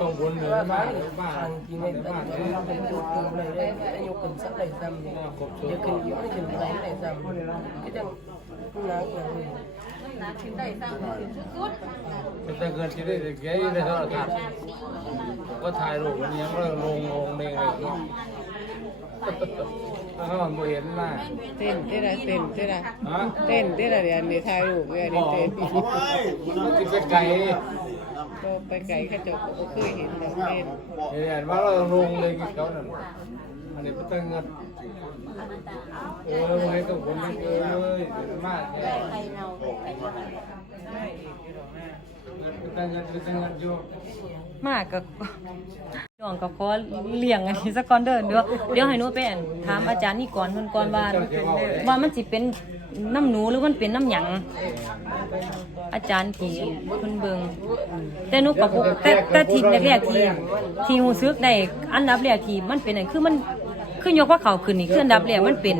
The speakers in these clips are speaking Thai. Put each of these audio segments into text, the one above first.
กังวลเลยบ้านบ้านทางที่ไม่ได้ทำเป็นตัวตึงเลยได้อายุเป็นสักได้ซ้ำเนี่ยเดี๋ย วขึ้นอยู่ไม่ขึ้นไปได้ซ้ำก็จังนักอย่างนี้แต่เกิดที่ได้แก่ได้เท่าไหร่ครับก็ถ่ายรูปวันนี้ยังเริ่มลงลงเองเลยถ้าเขาไม่เห็นหน้าเต้นเต้นอะไรเต้นเต้นอะไรฮะเต้นเต้นอะไรอันนี้ถ่ายรูปไว้อันนี้เต้นกินไปไก่ก็ไปไกลเขาเจะก็เคยเห็นดอกเต้นเห็นว่าเราลงเลยกินเขานั่นอันนี้เป็นเงินโอ้ยไม่ต้องคนนี้เลยมากเลยเป็นเงินเป็นเงินอยู่มากกับ น้องก็ขอเลี้ยงอันนี้สักก่อนเด้อเดี๋ยวเดี๋ยวให้หนูไปอั่นถามอาจารย์นี่ก่อนเพิ่นก่อนว่าว่ามันสิเป็นน้ำหนูหรือมันเป็นน้ำหยังอาจารย์ที่เพิ่นเบิ่งแต่หนูก็บ่แต่แต่ทีแรกๆที่ที่ฮู้สึกได้อันดับแรกที่มันเป็นนั่นคือมัน คือยกว่าเขาขึ้นนี่ขึ้นดับแรกมันเป็น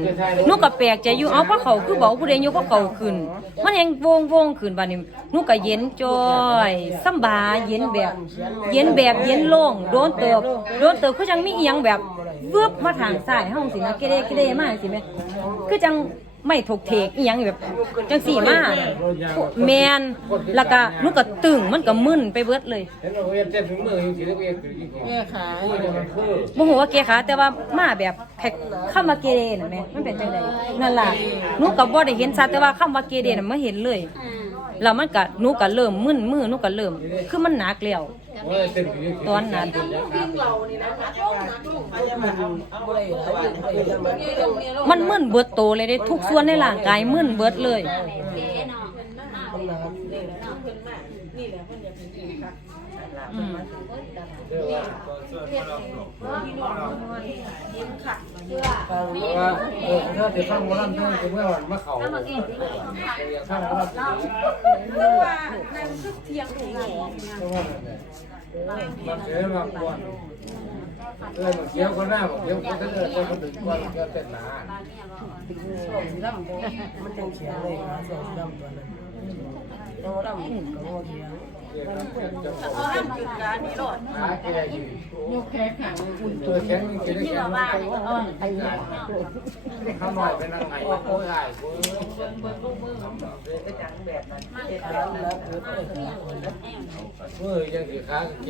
หนูก็แปลกใจอยู่เอาพระเขาคือบอกผู้ใดยกพระเขาขึ้น มันยังวงวงขึ้นบัดนี้หนูก็เย็นจอยสำบาเย็นแบบ เย็นแบบเย็นโล่งโดนเติบโดนเติบคือจังมีอียงแบบวืบมาทางซ้ายห้องสินะเกเรเกเรมากสิแม่คือจัง ไม่ถกเถกอีหยังแบบจังสี่มาแมนแล้วก็หนูก็ตึงมันก็มึนไปเบิดเลยเห็นว่าเวียนเจ็บถึงมืออยู่สิแล้วเวียนถึงกี่แม่ขามันคือบ่ฮู้ว่าเกขาแต่ว่ามาแบบแค่คำว่าเกเรน่ะแม่มันเป็นจังไดนั่นล่ะหนูก็บ่ได้เห็นชัดแต่ว่าคำว่าเกเรน่ะมาเห็นเลยแล้วมันก็หนูก็เริ่มมึนมือหนูก็เริ่มคือมันหนักแล้วว่าเต็มที่ตอนนั้นมันมึนเบิดโตเลยได้ทุกส่วนในร่างกายมึนเบิดเลยอืมว่าเออถ้าเดี๋ยวฟังวันนั้นเมื่อเมื่อวันมาเขาฟังวันนั้น มันเสียมากกว่าเออมันเสียวคนหน้ามันเสียวคนที่เดินคนดึงกว่าก็เต้นหนาส่งสีดำมันจังเขียนเลยนะส่งสีดำตัวนั้นโอ้ดำก็โม เขียนขาแกอยู่ยกแค่ขาอุ่นตัวแข็งกินได้แข็งลงไปว่าข้าหน่อยเป็นอะไรโอ้ยไอ้กูแล้วแล้วเกิดอะไรขึ้นมือยังสีขาแก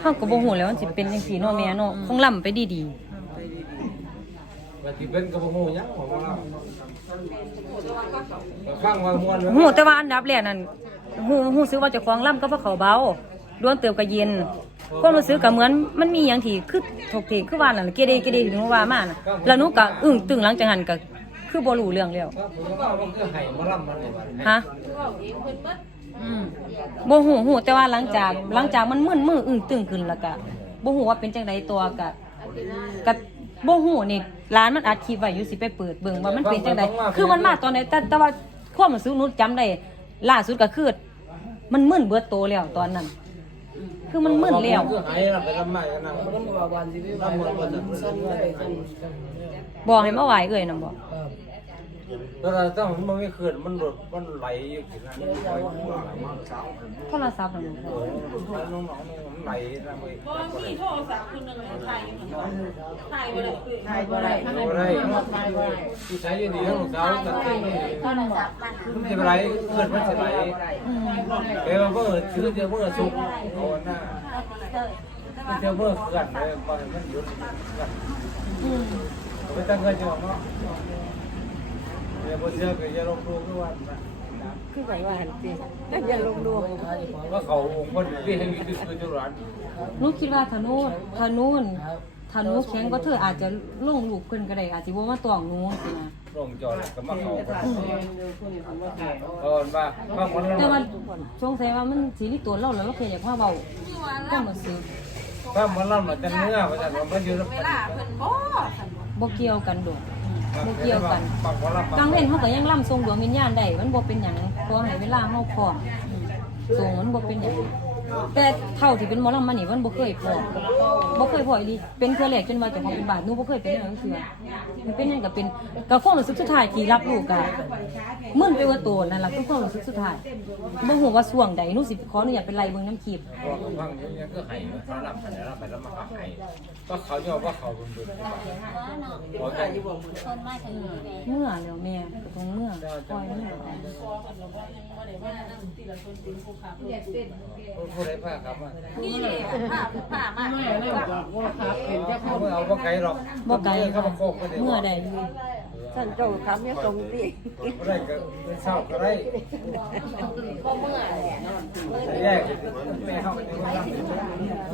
เฮาก็บ่หูแล้วมันสิเป็นจังซี่เนาะแม่นคงล่ำไปดีมันที่เป็นกระหูยังผมว่าฟังว่ามวนๆฮู้แต่ว่าอันดับแรกนั่น ฮู้ฮู้สึกว่าเจ้าของล่ำก็เพราะเขาเบาด้วนเติบก็เย็นความรู้สึกก็เหมือนมันมีหยังที่คือถกเถกคือว่าน่ะเกเรเกเรที่หนูว่ามาน่ะแล้วหนูก็อึ้งตึงหลังจากนั้นก็คือบ่รู้เรื่องแล้วผมว่ามันคือไห้มาล่ำมันเลยฮะอืมบ่หูหูแต่ว่าหลังจากหลังจากมันมึนมืออึ้งตึงขึ้นแล้วก็บ่ฮู้ว่าเป็นจังไดตัวก็ก็บ่ฮู้นี่ร้านมันอัดคลิปไว้อยู่สิไปเปิดเบิ่งว่ามันเป็นจังไดคือมันมาตอนไหนแต่แต่ว่าความรู้สึกหนูจำได้ล่าสุดก็คือ มันมึนเบิดโตแล้วตอนนั้น คือมันมึนแล้วคือไห้ล่ำไปล่ำมากันนะ มันว่าวันที่พี่ว่ามันสั้นเลยสั้นบอกให้มาไหวเอ่ยนำบ่ครับ แล้วถ้ามันไม่ขึ้นมันหลดมันไหลอยู่ที่นั่นโทรศัพท์นั่นน้องๆมันไหลนะมึงถ่ายบ่ได้อะไรที่ใช้อยู่ดีของเขาตัดสินมันจะไหลเกิดมันจะไหลเดี๋ยวเมื่อชื่อเดี๋ยวเมื่อสุกโอ้หน้าเดี๋ยวเมื่อเกิดเลยมันหยุดกันไม่ตั้งใจจะเนาะ ดี๋ยวพอเชื่อก็จะลงดูทุกวันนะคือแบบว่าหันตีนั่นอย่าลงดูว่าเขาองค์คนที่ให้มีคือจุฬาหนูคิดว่าถ้าหนูถ้าหนูนั่นถ้าหนูแข็งก็เธออาจจะลงลูกขึ้นก็ได้อาจสิบ่มาตองหนูสินะลงจอดก็มาเขาตอนว่าบางคนแต่ว่าสงสัยว่ามันสิริตัวเราแล้วเราแค่อยากมาเว้าความรู้สึกถ้ามันล่ำมันจะเนื้อมันจะมันอยู่แล้วบ่เกี่ยวกันดอก บ่เกี่ยวกันบางคนล่ำกลางเว้นเขาก็ยังล่ำทรงดวงวิญญาณได้มันบ่เป็นหยังขอให้เวลาเฮาพร้อมทรงมันบ่เป็นหยัง แต่เท่าที่เป็นหมอลำมานี่มันบ่เคยพอบ่เคยพออีหลีเป็นเทื่อแรกจนว่าเจะของเป็นบาทหนูบ่เคยเป็นอย่างนั้นเทื่อมันเป็นหยังก็เป็นก็ความรู้สึกสุดท้ายที่รับรู้ก็มึนไปว่าโตนั่นล่ะคือความรู้สึกสุดท้ายบ่ฮู้ว่าช่วงใดหนูสิขออนุญาตไปไล่เบิ่งน้ำคลิปพอฟังอย่างเงี้ยก็ไห้เขาลำไปแล้วไปแล้วมาหาไห้ก็เขายอมว่าเขาเป็นบุญพอใจคนมาถึงนี่แม่เมื่อแล้วแม่ก็ต้องเมื่อปล่อยมันไปผู้ใดพาครับว่านี่เลยผ้าผ้ามาไม่อะไรบอกว่าครับเห็นแค่พ่อเมื่อเอาบ่ไกลหรอกบ่ไกลเขามาโคกก็ได้เมื่อใดท่านเจ้าครับเนี่ยตรงที่บ่ได้ก็เศร้าก็ได้แยกแม่เข้าไปในห้องน้ำ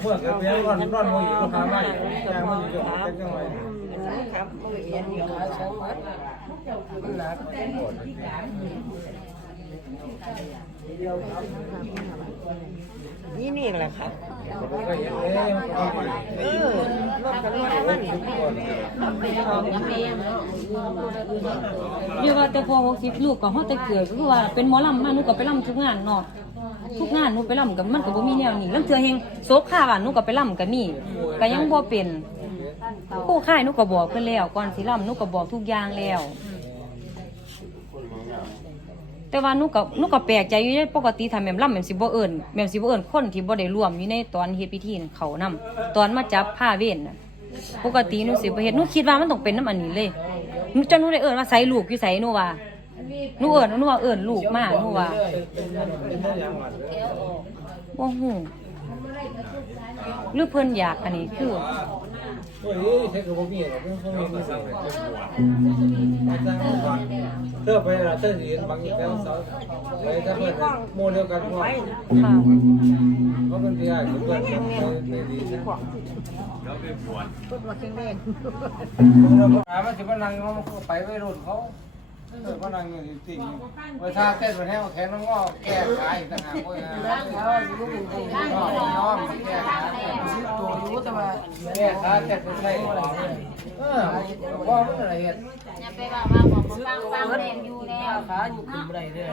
เมื่อก็เบี้ยร้อนร้อนมืออยู่ลูกค้าไม่ยางมืออยู่จังจังไว้ครับมือเอ็นอยู่ขาช้างมัดมั นี่นี่แหละครับเห็นเอ๊ะเอรถกันว่ามันเรียกว่าแต่พอ60ลูกก็ฮอดแต่เกิดก็คือว่าเป็นหมอลำมาหนูก็ไปลำทุกงานเนาะทุกงานหนูไปลำกับมันก็บ่มีแนวนี้ลำเทือแฮงโซกค่าบ้านหนูก็ไปลำก็มีก็ยังบ่เป็นผู้ค่ายหนูก็บอกเพิ่นแล้วก่อนสิลำหนูก็บอกทุกอย่างแล้ว แต่ว่าหนูก็หนูก็แปลกใจอยู่เด้ปกติถ้าแม่นลำแม่มสิบ่เอิ้นแม่มสิบ่เอิ้นคนที่บ่ได้ร่วมอยู่ในตอนเฮ็ดพิธีนั่นเขานํตอนมาจับผ้าเว้นน่ะปกติหนูสิบ่เฮ็ดหนูคิดว่ามันต้องเป็นน้ำอันนี้เลยหนูจนหนูได้เอิ้นว่าใส่ลูกอยู่ไสหนูว่าหนูเอิ้นหนูว่าเอิ้นลูกมาหนูว่าบ่ฮู้ หรือเพิ่นอยากอันนี้คือโอ้ยใช่คือบ่มีหรอกเพิ่นบ่มีมือสั่งเลยอาจารย์ก่อนเธอไปละเธอสิบางอีกแล้วเสาไปถ้าเพิ่นหมู่เดียวกันว่าค่ะเขาเป็นพี่ใหญ่เพื่อนไปดีนะพูดว่าแข็งแรงถามว่าสิมานั่งเขาไปไม่รุ่นเขา เออมานั่งอยู่ติ่งเวลาเต้นวันนี้แขนน้องงอแก้ขายต่างหากพวกนี้เขาอยู่เป็นคนน้องน้องแก้ขาซื้อตัวอยู่แต่ว่าแก้ขาแก้ใส่เออว่ามันอะไรเฮ็ดอย่าไปว่าว่าบอกฟังฟังแรงอยู่แล้วขาอยู่ขึ้นบ่ได้เด้อ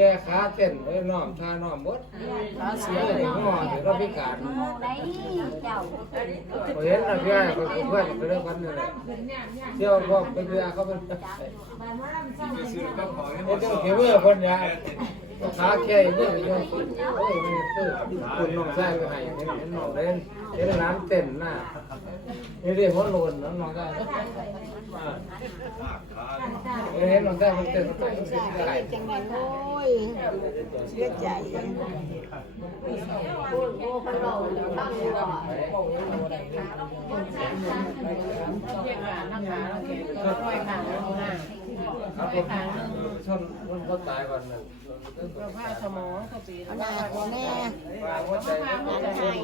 แก้ขาเต้นไว้น้อมท่าน้อมบดขาเสีเสียยเลเลยยงอถือเราพิการได้เจ้าพอเห็นนะพี่ใหญ่ก็เพื่อนไปเรื่องกันนี่แหละเที่ยวพวกเป็นพี่เขาเป็นเฮ็ดจังเขียวเมื่อคนยาขาแค่เมื่อโยนโอ้ยมันคือคุณน้องชายไปให้เห็นน้องเล่นเห็นน้ำเต้นหน้านี่เรียกว่าโลนน้องน้องได้ เห็นน้องได้มันเต้นไปมันเป็นอะไรจังเลยโอ้ยเสียใจครับผม ชนมันก็ตายวันนั้นผ้าสมองก็ปีหน้าแน่วางหัวใจมันก็ชน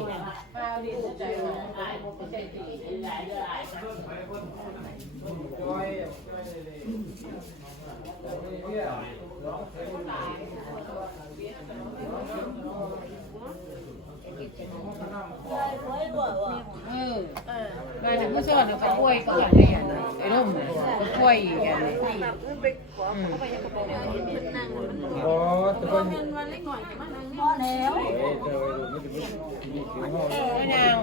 เออได้ถึงผู้สอนเขาป่วยจ้อนได้ยังไอ้ร่มก็ป่วยอย่าง นี้อ๋อแต่ว่าพอแล้วเอ้ยเจอได้ยังมีถึงห้องก็ยางขางนึงแล้วลอยเล่นขาเนา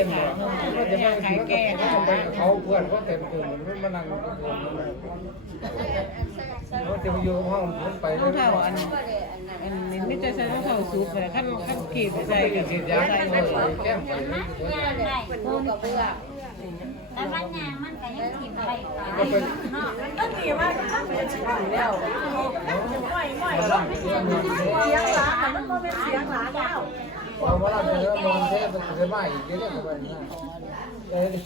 ะงนึงก็จะยาขายแก่เขาไปกับเขาเพื่อนเขาเต็มตื่นมันมานั่งเขาจะไปอยู่ห้องมันไปต้องเรื่เท่าอยอันอันนี้ไม่จะใช้ต้องเท่าซุปเลยขั้นขั้นขีดใส่กับฉีขีดยาใส่ไปหมดเลยแก้มไปมันยางได้พูดกับเบื่อแต่มันยางมันก็ยังกินไปก็เป็นก็ดีว่าต้องเป็นชีวิตแล้วเอา ว่าเราจะมองเทพเป็นเรื่องใหม่อีกเรื่องอะไรนะเออถึ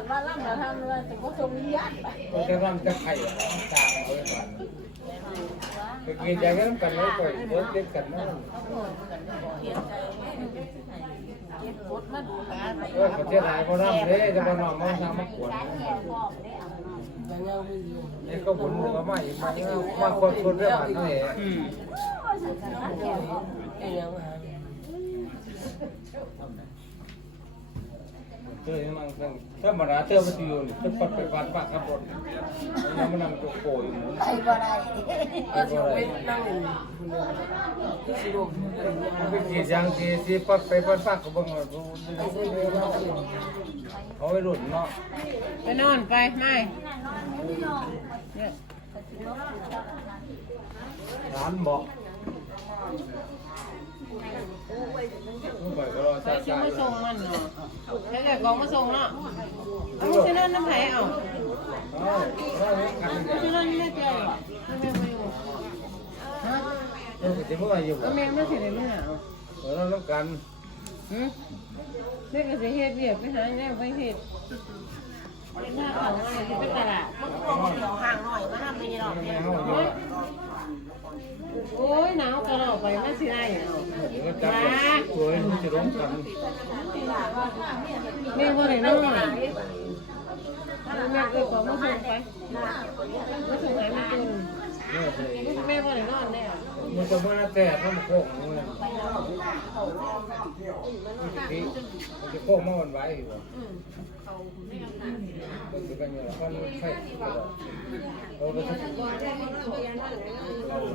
งว่าล่ำแล้วทำเลยถึงว่ทรงญาติไปเราจะรำจะไข่ต่างเอาไว้ก่อนคือกินใจกันกันแล้วก่อยเลิกกันนั่นเออประเทศไหนเขาทำเลยจะมานอนมองทางมากวนแต่ยังมีอยู่นี่ก็บุญหัวใหม่มามาคนคนเรื่องมันนี่อืมไอ้ยัง เธอยังนั่งนั่งถ้ามาราเธอมาตีอยู่นี่เธอปัดไปปัดปากขับรถยังมานั่งโจโกอยู่ไปบ่ได้ก็สิไปนั่งอยู่ที่สิโดไปเกี่ยางกี่ยสิปัดไปปัดปากก็บังรู้เขาไปรุ่นเนาะไปนอนไปไม่เนี่ยร้านบอก ไปก็รอไมาส่งมันเนาะแล้วแต่กองมาส่งเนาะเอาไปนอนน้ำไผ่เอาเอ้าว่าอย่างกันไปนอนนี่ได้เจอหรอไม่ไม่ไม่อยู่ฮะเออจะเมื่ออยู่เอาแม่ไม่สิได้เมื่อเอาเออเราต้องกันหืมเด็กก็สิเฮ็ดเวียกไปหาแนวไปเฮ็ดเป็นหน้าขาง่ายที่เป็นตลาดห่างหน่อยมาทำนี่หรอกแม่เขาอยู่ โอ้ยหนาวกระเราไปมาสิได้เอาก็จับตัวจะร้องกันแม่ว่าได้นอนแม่เอ้ยขอมาส่งไปมาส่งให้มันตุนเนี่ยเลยแม่ว่าไหนนอนแน่ มันจะเมื่อแต่ข้ามโคกมันมันจะโคกมาวันไว้อยู่มันจะเป็นอยังไงคนใช่เราไป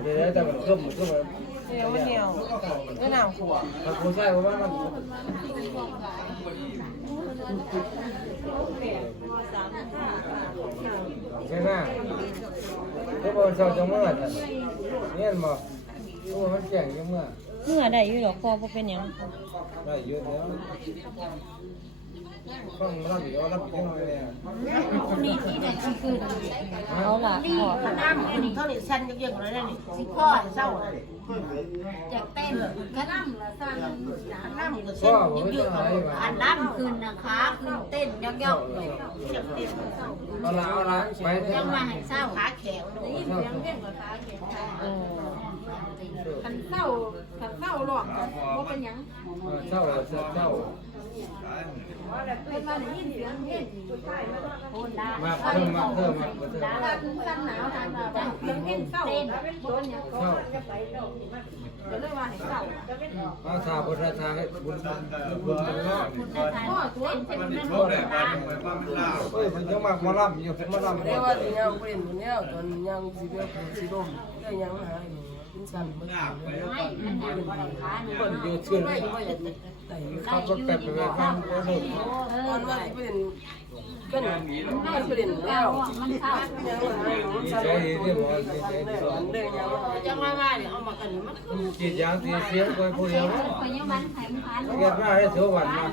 เดี๋ยวแต่มันเคลื่อนมันเคลื่อนเหนียวเหนียวก็หนาวขัวถ้าคุณใช่เพราะว่ามันใช่ไหมก็บอกชาวจังหวัดเนี่ยบอ กตัวมันแจ้งยังเมื่อเมื่อได้อยู่ดอกพอบ่เป็นหยังได้เยอะแล้วฟังรับอีกรับอีกยังไงเนี่ยนี่ที่ได้สิคืนเอาล่ะพอน้ำขึ้นเท่านี้สั้นเยอะๆกว่านั้นนี่สิพ่อเศร้าอยากเต้นกระล่ำละสั่นน้ำก็ก็เส้นผมไม่เยต้ออะงๆอะไรมาอันล่ำคืนนะคะคืนเต้นยอกยอกเอาละเอาละไปเถยังอะมาให้เศร้าขาแข็งเลยเออ คันเศร้าคันเศร้าหลอกกันว่าเป็นยังเจ้าเจ้าเป็นมาได้ยินเสียงเห็นโคนดามาเพิ่มมาเพิ่มมาเพิ่มดาคือกันหนาวทางจังเสียงเห็นเศร้าเต้นบ่เป็นยังเจ้าก็เลยว่าให้เศร้าอาชาพุทธทาให้บุญบุญตลอดพ่อตัวเองเป็นแม่นโอ้ยเฮ้ยมันยังมากมาล่ำอยู่มาล่ำเรียกว่าที่ยังเป็นเนี่ยตอนยังสิเดียวสิโดมได้ยังหาอยู่ อินสันเมื่อกี้ไม่ มันยังบ่ได้ค้านี่คนอยู่เชื่อไม่ว่าจะได้ขับรถไปไปไปฟังก็ได้ตอนว่าที่เป็นเป็นมันเป็นแล้วมันเศร้าดีใจดีที่หมอดีใจดีเรื่องยังจังว่าว่าเนี่ยเอามากันมันจีดยางตีเสียงคอยผู้เดียวก็ยังมันให้มันผ่านเกิดมาได้ถือวันมา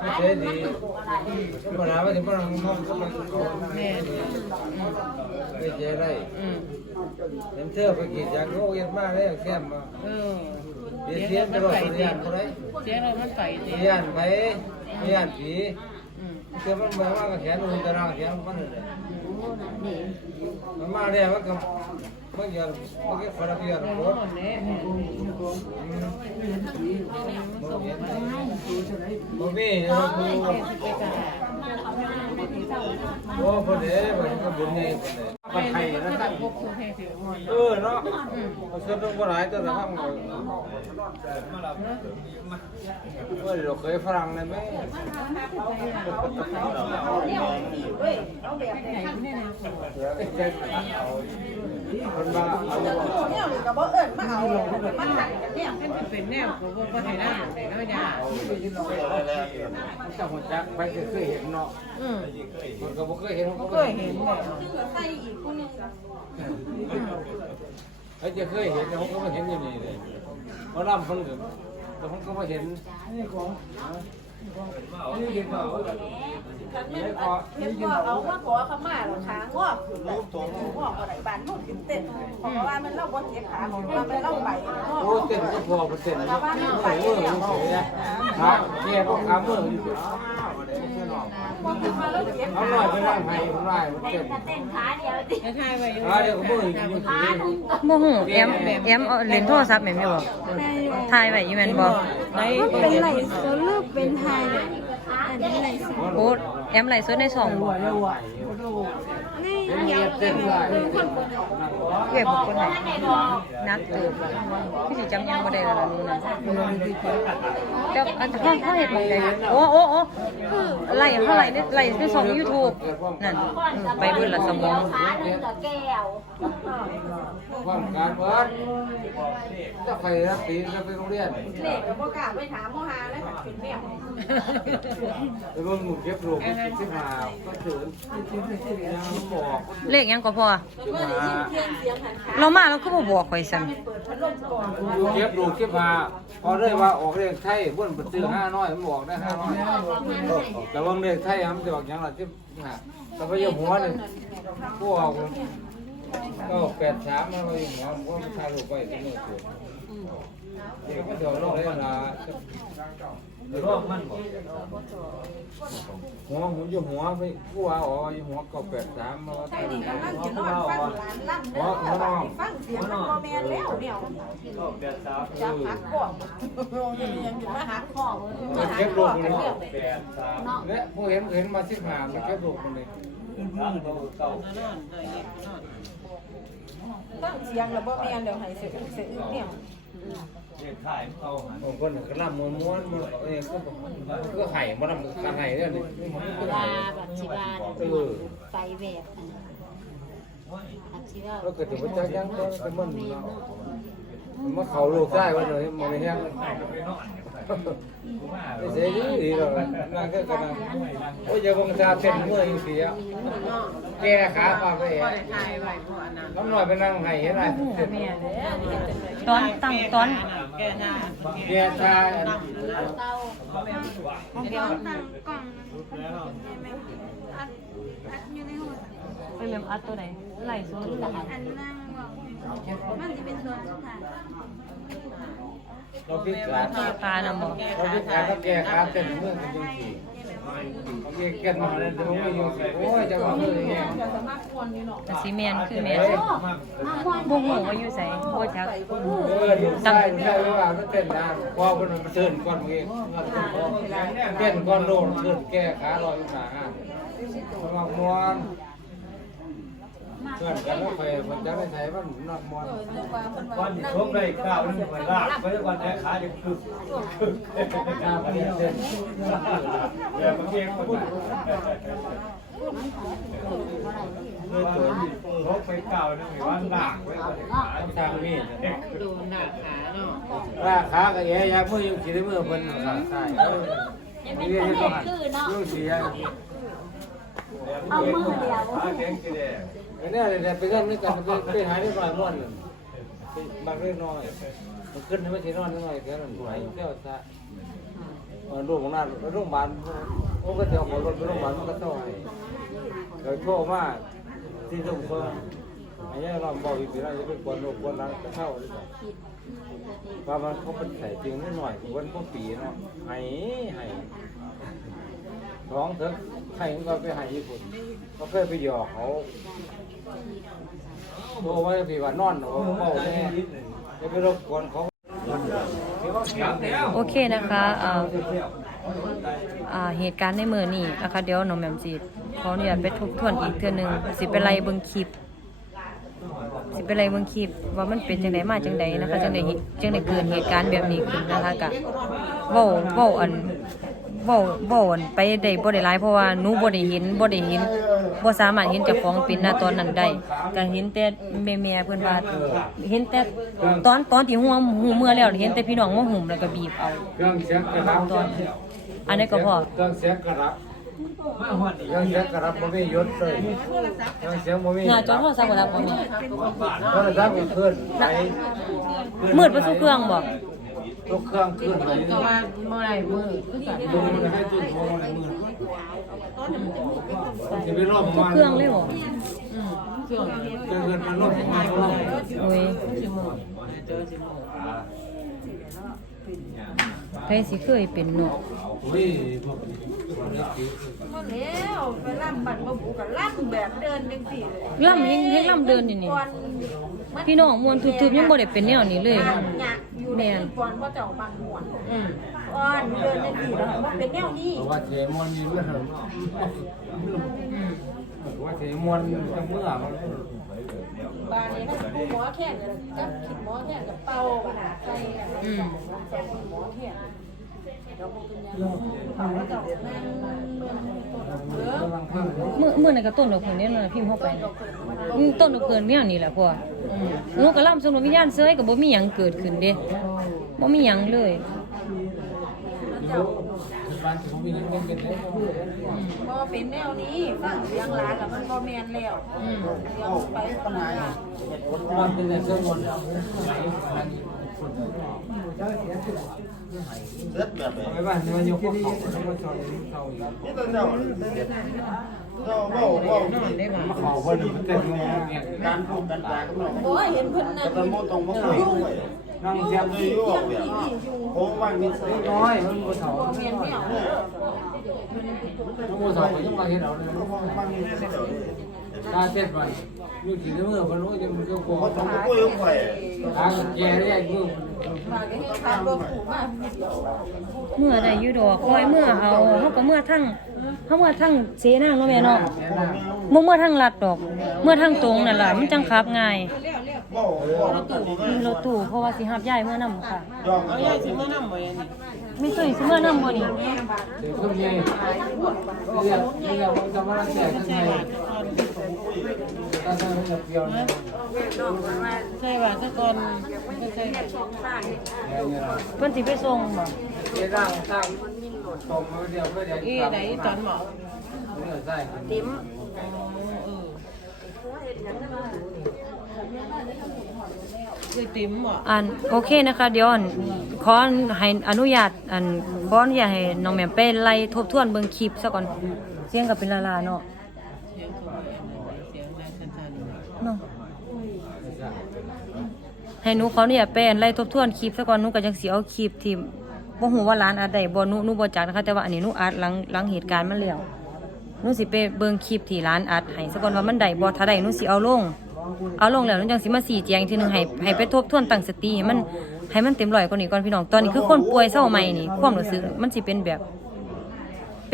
ไม่ใช่ดีธรรมดาไม่ถึงมันมองก็มันแม่ไม่ใช่ได้ อืมเห็นเธอไปกีดยางโอ้ยมาได้แก้มมาเออเดี๋ยวเสียงตลอดสัญญาณเขาได้เสียงเรามันไปสัดิญญาณไปสัญญาณผีอืมเสียมันมาว่าก็แขนอุ่นตารางแขนมันเลยมันมาได้มันก็มันเยอะมันก็คนละเพียงเรารหมถดเนี่ยบ่มีนะครูไปกระดาษโอ้คนเด้มันก็บุญไงคนเด้ ปันไทยนะตั้งพวกคุณให้ถือหมดเออเนาะมันเชื่อต้องบ่หลายแต่ละครั้งเลยเออเราเคยฝรั่งเลยไหมคน มาเอามันจะเป็นแนวกูว่าให้ได้เลยนาะยาเจ้าหัวจักไปเคยเห็นเนาะอืมมันก็บ่เคยเห็นก็เคยเห็นเลยเฮ้ยจะเคยเห็นแต่ผมก็ไม่เห็นอยู่นี่เลยมาล่ำเพิ่งถึงแต่ผมก็ไม่เห็นนี่ของ เด็นี่ก็เห็นว่าเอามาขอขมาหรอขางอกคือแบบงอกอะไรบานนู่นขึ้นเต้นเพราะว่ามันเล่าบนเจ็บขาของว่ามันเล่าใบโอ้เต้นก็พอเต้นนะเมื่อเมื่อเมื่อเนี่ยขาแก่ก็ขาเมื่อ เอาหน่อยไปนั่งให้ผมได้เต้นเต้นขาเดียวติจะทายไว้อยู่อ่าเดียวก็มือยู่อยู่ที่บ่ฮู้แอมแอมเอาเล่นโทรศัพท์แม่นบ่ถ่ายไว้อยู่แม่นบ่ในเป็นไหลโซลูกเป็นไฮแบบไอโอ้แอมไหลฟ์สดในสองบ่ เร็วอะเงียบเต้นได้เก็บบุคคลไหนนักเติบพี่สิจำยังบ่ได้แล้วล่ะนู่นน่ะแต่อันเขาเขาเฮ็ดบ่ได้โอ้โอ้โอ้ไล่เขาไล่ในไล่ในช่อง YouTube นั่นไปเบิดละสมองขาหนึ่งกับแก้วางการเบิดจะไปรับปีจะไปโรงเรียนเด็กกับพ่อกาไปถามพ่อหาแล้วขึ้นแม่ไปเบิ่งหมู่เก็บลูกสิบห้าก็ถึงยังบอกเลขหยังก็พอสิบห้าเรามาเราก็บ่บอกข่อยซั่นอยู่เก็บลูกสิบห้าพอได้ว่าออกเลขไทยเพิ่นไปซื้อห้าน้อยมันบอกได้ห้าน้อยแต่ว่าเลขไทยมันจะบอกหยังล่ะสิบห้าแต่ว่าอยู่หัวนึงพวกก็แปดสามมาเราอยู่หัวผมก็ถ่ายรูปไว้ที่มือถือเด็กมันเดี๋ยวลอกได้ละ เดี๋ยวลอกมันบอกหัวผมอยู่หัวไปผู้ว่าอ๋ออยู่หัวก็แปดสามมาว่าถ่ายรูปกำลังหัวจะนผู้อนว่าฟัอ๋งอหลานล่ำเด้อฟังเสียงมันบ่แม่นแล้วเนี่ยจับหักก่อนยังอยู่มาหักข้อมันเก็บลูกมันแปดสามและผู้เห็นเห็นมาสิบห้ามันเก็บลูกมันเลยฟังเสียงแล้วบ่แม่นแล้วให้เสียงเสียงเนี่ย บางคนก็ล่ำม้วนม้วนมันเองก็ก็ไห่มันทำการไห่เนี่ยนี่ลาแบบชิบานเออไปแบบอันชิบาแล้วก็จะไปจ้างยังก็จะมันมันเขาลูกได้วันเลยมันไม่แห้ง ไม่เสียดีดีหรอกนั่งก็กระนังโอ้ยอย่าบังตาเต้นมืออีกทีอะแก้ขาปากไปเองน้ำหน่อยไปนั่งไห่เห็นไหมตอนตั้งตอนแก้ชาไปเมมอัดตัวไหนไหลฟ์สด เราพิจารณาปลานำบ่เราพิจารณาแก้ขาเต้นมือกันจริงๆเขาแก้มาแล้วแต่ไม่ยอมโอ้ยจะมามือแห้งก็สิแมนคือแมนบ่ฮู้ว่าอยู่ไสบ่จักเออดูใช่ใช่หรือเปล่าถ้าเต้นนานพอมันมาเชิญก่อนเอกี้เต้นก่อนโน่นเชิญแก้ขาลอยขึ้นมามันมามวน เพื่อนกันแล้วไปมันจะได้ใช้มันนอกมวนวันที่ชกได้ก้าวนึงไปลากไปวันแรกขาจะคึกคึกหน้าเปลี่ยนเส้นเดี๋ยวมาเก่งมาพูดเลยตัวชกไปก้าวนึงวันลากไวันขาทางมีดดูหน้าขาเนาะลากขาก็แย่ยามืออยู่ขี่ได้มือเพิ่นขาใช่นี่ที่ต้องหันยุ่งเสีย เอามือเดียวขาแข็งกี่แดงอันนี้อะไรเนี่ยไปเล่นด้วยกันมันไปหายได้หน่อยม่วนบางเรื่องน้อยมันขึ้นไม่ใช่น้อนน้อยแค่นั้นไหวแก้วซะมันรูปของนั้นโรงพยาบาลโอ้ก็จะเอารถไปโรงพยาบาลมันก็ต้องให้เราโทษมากที่ทุ่มเพิ่มอันนี้เราบอกอีกทีเราจะเป็นคนโลกคนรักจะเข้าหรือเปล่าว่ามันเขาเป็นใส่จริงนิดหน่อยวันพวกปีเนาะให้ให้ ท้องเถอะใครก็ไปให้ญี่ปุ่นเขาเคยไปหยอกเขาโทรไว้พี่ว่านอนโอ้โหแม่จะไปรบกวนเขาโอเคนะคะอ่าอ่าเหตุการณ์ในมือนี้นะคะเดี๋ยวหน้องแหม่มสิขออนุญาตไปทบทวนอีกเทือหนึงสิไปไล่เบิ่งคลิปสิไปไล่เบิ่งคลิปว่ามันเป็นจังไดมาจังไดนะคะจังไดจังไดเกิดเหตุการณ์แบบนี้ขึ้นนะคะกะเว้าว้าอัน เว้าเว้าอันไปได้บ่ได้หลายเพราะว่าหนูบ่ได้เห็นบ่ได้เห็นบ่สามารถเห็นเจ้าของเป็นณตอนนั้นได้ก็เห็นแต่แม่ๆเพิ่นว่าเห็นแต่ตอนตอนที่หัวหูเมื่อแล้วเห็นแต่พี่น้องมาหุ่มแล้วก็บีบเอาเครื่องเสียงกระรับตอนอันนี้ก็พอเครื่องเสียงกระรับเครื่องเสียงกระรับมันไม่ยศเลยเครื่องเสียงมันไม่หน้าจอโทรศัพท์บ่รับบ่มีโทรศัพท์ก็ขึ้นไปมืดบ่ซุเครื่องบ่ ทุกเครื่องขึ้นอะไปก็ว่าเมื่อไรมือคือกันดูมันให้จุดโทรอะไรมือจะไปรอบมาเครื่องเลยบ่อืมเครื่องเกินมันรอบมาเขารอบโอ้ยสิมือเจอสิมือใครสิเคยเป็นเนาะอุ้ยพวกมันแล้วไปล่ำบัตรมาบุกับล่ำแบบเดินจังซี่ล่ำเฮงเฮงล่ำเดินนี่นี่พี่น้องมวนทุบๆยังบ่ได้เป็นแนวนี้เลย หยักอยู่ในก่อนว่าเจ้าบางหวนอืมอ่อนเดินในที่แล้วมันเป็นแนวนี้เพราะว่าเทมวนนี่เรื่องว่าเทมวนจังเมื่อมันบานนี้นะหมอแข้งกับขิดหมอแข้งกับเป่าบาดาใส่กันอืมแข้งหมอแข้งเดี๋ยว มันเป็นยังเขาก็จะนั่งเออกำลังพังมื้อมื้อนั้นก็ต้นดอกเพิ่นนี่น่ะพิมพ์เข้าไปนี่อืมต้นดอกเพิ่นแนวนี้แหละพ่ออืมหนูก็ล่ำสนุวิญญาณเซยก็บ่มีหยังเกิดขึ้นเด้บ่มีหยังเลยบ้านผมมีเงินเป็นเลยพอเป็นแนวนี้ฟังเสียงหลานแล้วมันบ่แม่นแล้วอืมเดี๋ยวไปปัญหา บ้านเป็นเส้นวนแล้วไม่บ้านมันยกพวกเขาแล้วก็ชนเขาอีกได้มาเขาพอดีมันเต็มเลยเนี่ยการพูดกันจาก็ไม่โอ้เห็นเพิ่นนั่นแต่โมตรงโมคุยนั่งเสียบเลยอยู่เนี่ยโอ้บ้านมีน้อยมันบ่เท่าบ่แม่นแนวทั้งหมดสองคนยังมาเห็นเราเลยนมีสิตาเจ็ดวัน มีกี่เมื่อคนรู้จะมันก็โกงโมตรงโมคุยของใครตาแก่เนี่ยกูเมื่อใดอยู่ดอกคอยเมื่อเอาเฮาก็เมื่อทั้งเฮาเมื่อทั้งเสนางเนาะแม่เนาะบ่อเมื่อทั้งลัดดอก เมื่อทั้งตรงนั่นแหละมันจังขับง่ายมีรถตู้เพราะว่าสิหับยายเมื่อนำค่ะเอายายสิเมานำบ่ยังนี่มีตุ้ยสิเมื่อนำบ่นี่เด็กคนนี้เรียกเรียกมันจะมาแจกกันไง ใช่ว่าซะก่อนใช่เพิ่นสิไปส่งบ่เดี๋ยวร่างตั้งตรงมาเดียวเพื่อจะอีไหนตอนหมอติ๋มออคือติ๋มบ่ อันโอเคนะคะเดี๋ยวอันขอให้อนุญาตอันขออนุญาตให้น้องแหม่มไปไล่ทบทวนเบิ่งคลิปซะก่อน เสียงก็เป็นลาลาเนาะ เสียงเขาเสียงนายชันชัน เนาะให้หนูขออนุญาตไปอันไล่ทบทวนคลิปซะก่อนหนูก็จังสิเอาคลิปที่บ่ฮู้ว่าร้านอัดได้บ่หนูหนูบ่จักนะคะแต่ว่าอันนี้หนูอัดหลังหลังเหตุการณ์มาแล้วหนูสิไปเบิ่งคลิปที่ร้านอัดให้ซะก่อนว่ามันได้บ่ถ้าได้หนูสิเอาลง เอาลงแล้วหนูจังสิมาสี่แจงทีนึงให้ให้ไปทบทวนตั้งสติให้มันให้มันเต็มร้อยกว่านี้ก่อนพี่น้องตอนนี้คือคนป่วยเศร้าใหม่นี่ความรู้สึกมันสิเป็นแบบ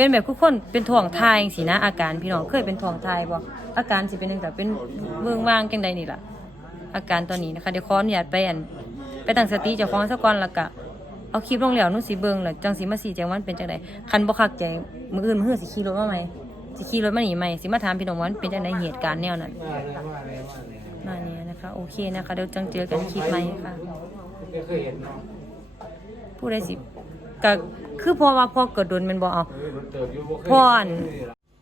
เป็นแบบคือคนเป็นท้องทายสินะอาการพี่น้องเคยเป็นท้องทายบ่อาการสิเป็นจังแต่เป็นเบิ่งว่างจังใดนี่ล่ะ อาการตอนนี้นะคะเดี๋ยวขออนุญาตไปอันไปตั้งสติเจ้าของซะก่อนแล้วก็เอาคลิปลงแล้วหนูสิเบิ่งแล้วจังสิมาสี่แจงว่ามันเป็นจังไดคันบ่คักใจมื้ออื่นมื้อสิขี่รถมาใหม่สิขี่รถมาหนีใหม่สิมาถามพี่น้องว่ามันเป็นจังไดเหตุการณ์แนวนั้นว่าเลยว่าเลยว่าเลยมาเนี่ยนะคะ โอเคนะคะเดี๋ยวจังเจอกันคลิปใหม่ค่ะไม่เคยเห็นเนาะผู้ใดสิ ก็คือพอว่าพ่อเกิดโดนแมันบ่เอาเติบอยู่บ่เคยพ่ออั่น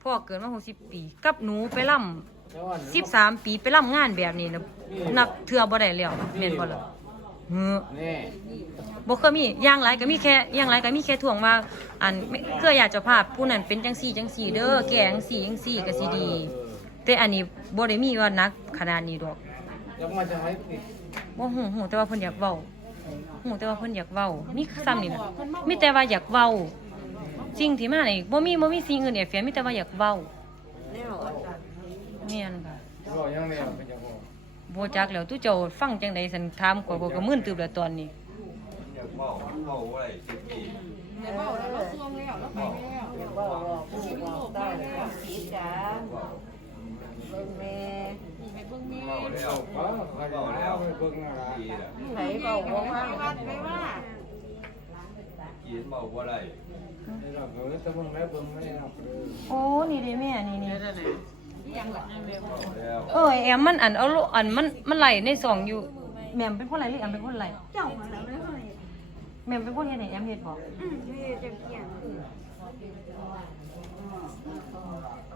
พ่อเกิดมา60ปี กับหนูไปล่ำ13 ปีไปล่ำงานแบบนี้นะนับเทื่อบ่ได้แล้วแม่นบ่ล่ะเฮ้อ นี่บ่เคยมีอย่างไรก็มีแค่อย่างไรก็มีแค่ถ่วงว่า อันเครืออยากเจะภาพผู้นั้นเป็นจังซี่จังซี่เด้อแก่จังซี่จังซี่ก็สิดี แต่อันนี้บ่ได้มีว่านักขนาดนี้ดอกยังมาจะให้ปิดบ่ฮู้ฮู้แต่ว่าเพิ่นอยากเว้า ฮู้แต่ว่าเพิ่นอยากเว้ามีซ้ำนี่ล่ะมีแต่ว่าอยากเว้าสิ่งที่มานี่บ่มีบ่มีสิ่งอื่นเนี่ยเฟียมีแต่ว่าอยากเว้าแม่นค่ะรอยังแล้วเป็นจังบ่บ่จักแล้วตู้เจ้าฟังจังได๋สันถามข่อยบ่ก็มึนตึบแล้วตอนนี้สีจ๋าเบิ่งแม่เมาแล้วเมาแล้วไปเบิ่งอะไรไผเบาบ่ฟังกินเมาบ่ได้นี่เราเออแต่เบิ่งแล้วเบิ่งไม่ได้หรอกเออโอ้นี่เด้แม่นี่นี่แล้วเออแอมมันอันเอาโลอันมันมันไหลในซองอยู่แม่มเป็นคนไหลหรือแอมเป็นคนไหลเจ้าแล้วไม่มเป็นคนเฮ็ดให้แอมเฮ็ดบ่อืมไม่จะเปลี่ยน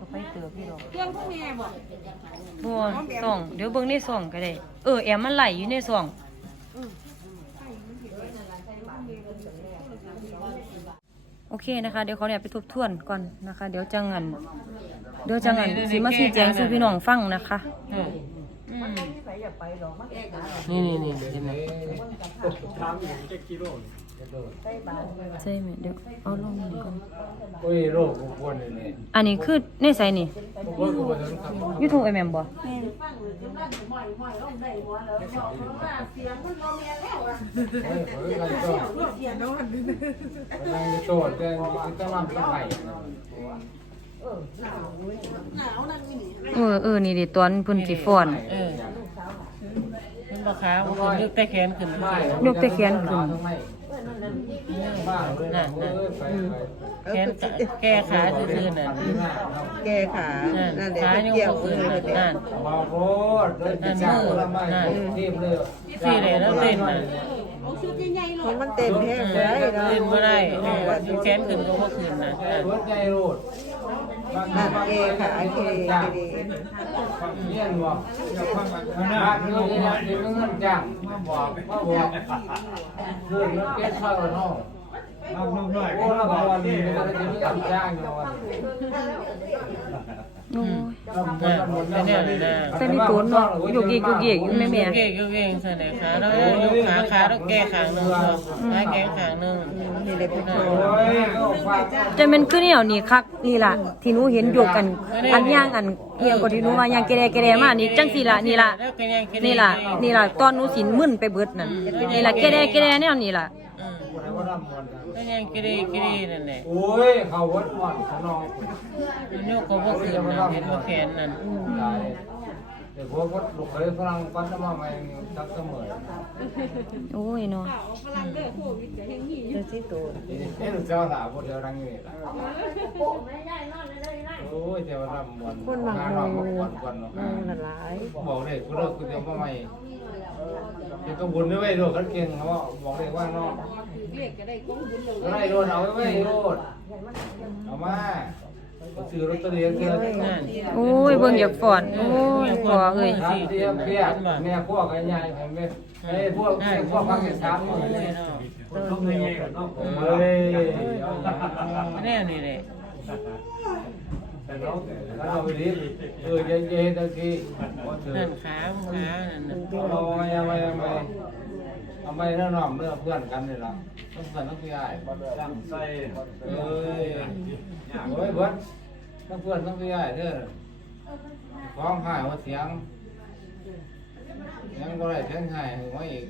ก็ไปเตือพี่ดอกเครื่องพวกแม่บ่บ่ซองเดี๋ยวเบิ่งในซองก็ได้ เออแอมมันไหลอยู่ในซองโอเคนะคะเดี๋ยวเขาเนี่ยไปทบทวนก่อนนะคะ เดี๋ยวจังงันเดี๋ยวจังงันสิมาชี้แจงสู่พี่น้องฟังนะคะอืมนี่นี่นี่เห็นไหม ถามอยู่จะกิโลเใช่ไหมเดี๋ยวเอาลงก่อนโอ้ยโรคกูปวดนี่อันนี้คือในไสนี่ปวดกูปวดจนขับยูทูบไอแมมบ่เฮ้ยเฮ้ยกันก็นั่งโจทย์แต่จะมาเป็นไข่เออเออนี่ดิตอนเพิ่นสิฟ้อนเออมันบ่ขาวมันยกแต่แขนขึ้นไม่ยกแต่แขนขึ้น บ้าเลยนะเออไปแขนแก้ขาซื่อๆน่ะแก้ขานั่นนั่นแหละขาไปยกเกี่ยวบ่มืขึ้นเลยนั่นบาโรดเดินจากละไม่ทีมเลยสี่เลยแล้วเต้นน่ะเพราะมันเต้นแห้งไว้เนาะเต้นบ่ได้เออแขนขึ้นก็บ่ขึ้นน่ะนั่น รถใจโรด นั่นแก้ขาเคเคดีเยี่ยนบอกขนาดนี้เนี่ยถึงเงินจ้างมาบอกมาบอกเพื่อนมันเก็บข้าวน้องน้องๆหน่อยโอ้ละบอลนี่มันจะมีกับจ้างอยู่วันโอ้ยนั่นเป็นแนวนี้นะใส่นี่ตูนเนาะโยกเยกโยกเยกอยู่แม่แม่เก่งเก่งใส่ไหนขาแล้วยกขาขาแล้วแก้ขางหนึงขาแก้ขางหนึง นี่เลยพี่โตโอ้ยก็ฟังจะแม่นคือแนวนี้คักนี่ล่ะ ที่หนูเห็นอยู่กันอันย่างอันเอียงก็ที่หนูว่าย่างแกแดแกแดมานี่จังซี่ล่ะนี่ล่ะแล้วก็ยังกินี่ล่ะนี่ล่ะตอนหนูสินมึนไปเบิดนั่นนี่ล่ะแกแดแกแดแนวนี้ล่ะอืมแล้วก็รำบอลแล้วยังกิริกิรินั่นแหละโอ้ยเขาวัดบอลขนองมันยกก็บ่ขึ้นน่ะเห็นบ่แขนนั่นตาย เดี๋ยวพวกวัดลูกเคยฝรั่งปั้นมาใหม่ทักเสมอโอ้ยเนาะเดี๋ยวสิโตเอ๊ะเจ้าสาวพวกเดียวรังนี่ล่ะโอ้ยเจ้ารำบอลคนบางงานโมรำบอลบอลบอลอืมละหลายบอกเลยกูเลิกกูเดียวมาใหม่เดี๋ยวก็บุญด้วยโดดกันเก่งเขาบอกเลยว่าน้องได้โดดเอาไว้ไว้โดดเอามา ซื้อรถตัวเดียวเสื้อนั่นโอ้ยเบิ่งอยากฟ้อนโอ้ยพอเอ้ยสามเดียวเปียกแม่พวกไอ้ใหญ่เห็นไหมไอ้พวกพวกพักเก็บสามหมื่นนี่เนาะต้องเงี้ยกันเนาะเฮ้ยแน่นี่แหละแล้วเราไปรีบเออเย็นเย็นตะกี้ว่าเธอนั่นขาขานั่นน่ะเอาไปเอาไปเอาไป เอาไปเนื้อหน่อมเนื้อเพื่อนกันนี่ละต้องเพื่อนต้องพี่ใหญ่ตั้งใจเอ้ยโอ้ยเพื่อนต้องเพื่อนต้องพี่ใหญ่เด้อฟ้องหายว่าเสียงเสียงบ่ได้เสียงหายหัวอีก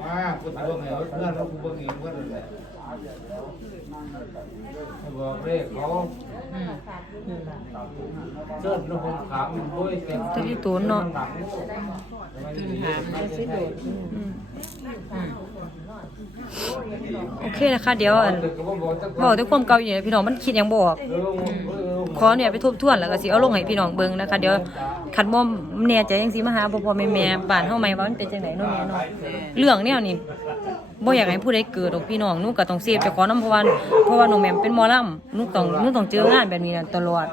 มาพูดตัวไงเพื่อนเราพูดเบิ่งอีกเพื่อนเลย บอกเลขเขาอืมเสื้อลูกผมขามด้วยเต็มจะที่ตูนเนาะขึ้นถามนั่นสิโดดอืมอืมโอเคนะคะ เดี๋ยวอันบอกด้วยความเก่าอยู่เนี่ยพี่น้องมันคิดหยังบออกขอเนี่ยไปทบทวนแล้วก็สิเอาลงให้พี่น้องเบิ่งนะคะ เดี๋ยวคันบ่แน่ใจจังสิมาหาพ่อพ่อแม่แม่บ้านเฮาใหม่ว่ามันเป็นจังไดเนาะแม่เนาะเรื่องแนวนี้ บ่อยากให้ผู้ใดเกิดดอกพี่น้องหนูก็ต้องเซฟเจ้าของนำเพราะว่าเพราะว่าหนูแม่มเป็นหมอลำหนูต้องหนูต้องเจองานแบบนี้น่ะตลอด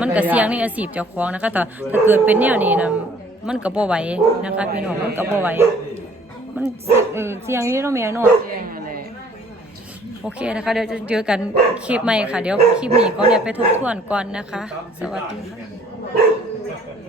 มันก็เสี่ยงในอาชีพเจ้าของนะคะแต่ถ้าเกิดเป็นแนวนี้นะมันก็บ่ไหวนะคะพี่น้องมันก็บ่ไหวมันเออเสี่ยงอยู่เนาะแม่เนาะแจ้งอะไรโอเคนะคะ เดี๋ยวจะเจอกันคลิปใหม่ค่ะ เดี๋ยวคลิปนี้ก็เนี่ยไปทบทวนก่อนนะคะ สวัสดีค่ะ